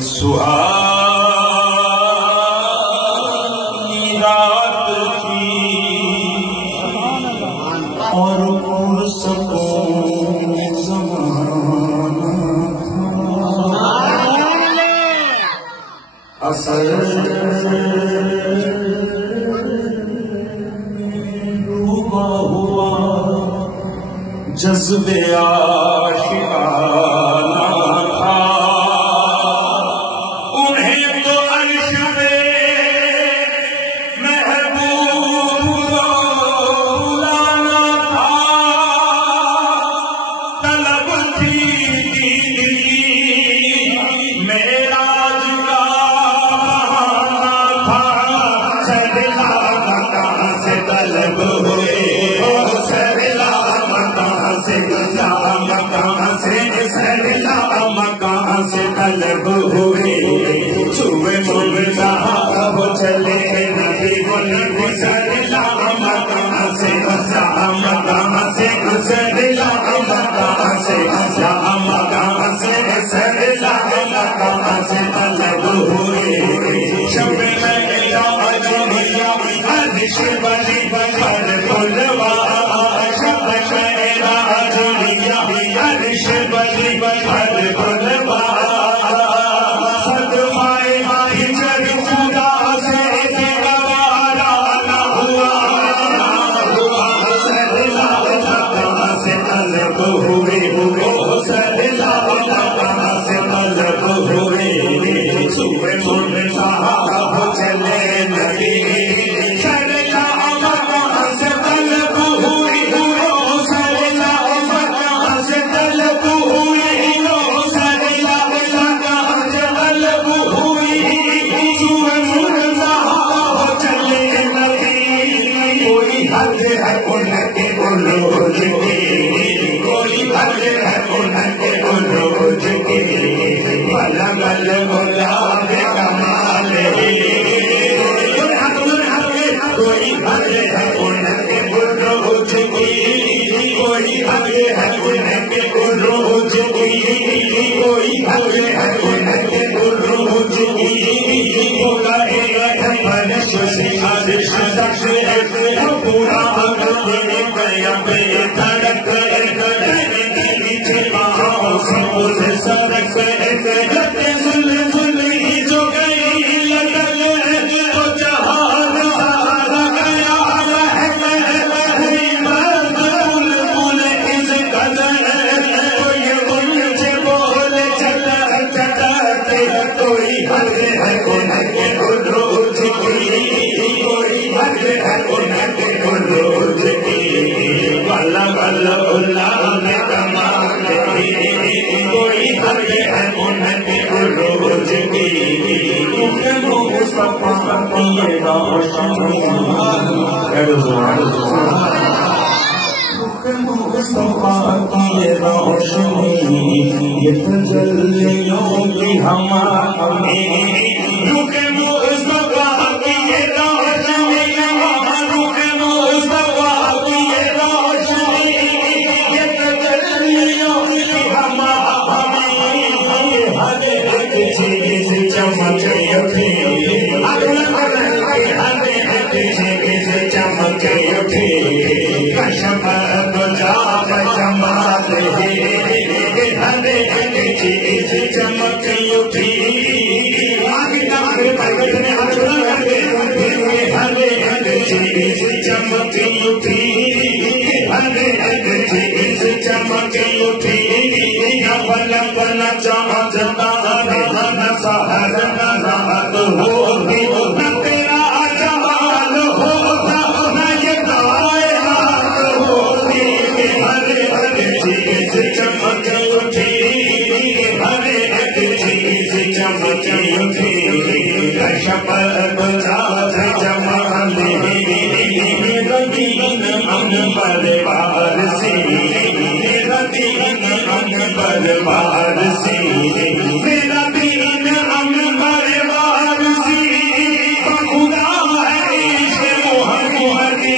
سہانی رات تھی اور پرسکون زمانہ اثر ڈوبا ہوا جذبے آشیانہ تھا انہیں تو عرش پہ محبوب بلانا تھا طلب تھی معراج کا بہانہ تھا سرلا مکان سے طلب ہوئے سرلا مکان سے سرلا مکان سے طلب ہوئے چھوئے مبلا وہ چلے نبی بولے سرلا مکان سے مکان سے سرلا مکان سے مکان سے سرلا مکان سے طلب ہوئے شب میرا اجمیا عرش بلی بہر طلبا شب میرا اجمیا عرش بلی بہر طلبا صدمائے ہجر خدا سے گوارا نہ ہوا سرلا مکان سے طلب ہوئے سرلا مکان سے طلب ہوئے صبح صاحب چلے نبی سرلا مکان سے طلب ہوئی سرلا مکان سے طلب ہوئی سرلا مکان سے طلب ہوئی صبح صاحب چلے نبی کوئی حد ہے ان کے عروج کی کوئی حد ہے ان کے عروج کی بلغ الغلام کمال کوئی حد ہے ان کے عروج کی کوئی حد ہے ان کے عروج کی کوئی حد ہے ان کے عروج کی ہوگا ایک فرش سے عرش تک پورا گیا بے دھڑک نیچے باہوں سے سڑک جو گئی لگل تو جہان سارا گیا بول اس قدر کوئی مجھے بول چلا چلاتے کوئی حد ہے ان کے عروج کی کوئی حد ہے ان کے عروج کی بلغ الغلام کمال کوئی حد ہے ان کے عروج کی مصطفیٰ کی روشنی مصطفیٰ کی روشنی یہ تجلیوں کی ہمارے روح مصطفیٰ کی روشنی روح مصطفیٰ کی روشنی یہ تجلیوں کی ہمارے ہر ایک چیز چمک اٹھی ہر ایک چیز چمک اٹھی کشف جام جمال ہر ایک چیز چمک اٹھی ہر ایک چیز چمک اٹھی ہر ایک چیز چمک اٹھی پل پل چمکتا نہ سحر نہ رات ہوتی نہ تیرا جمال ہوتا نہ یہ کائنات ہوتی ہر ایک چیز چمک اٹھی ہر ایک چیز چمک اٹھی کشف گزار جمال میرا دین انبر پارسی میرا دین انبر پارسی میرا دین انبر پارسی خدا ہے عشق محمدی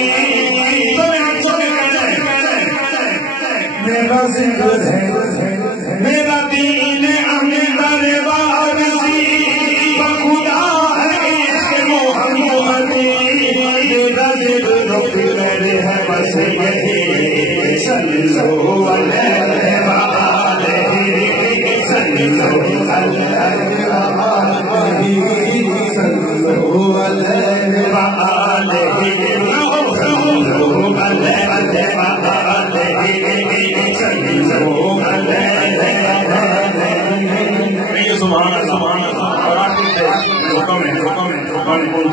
میرا ذکر ہے میرا دین انبر پارسی صلوا عليه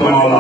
صلوا عليه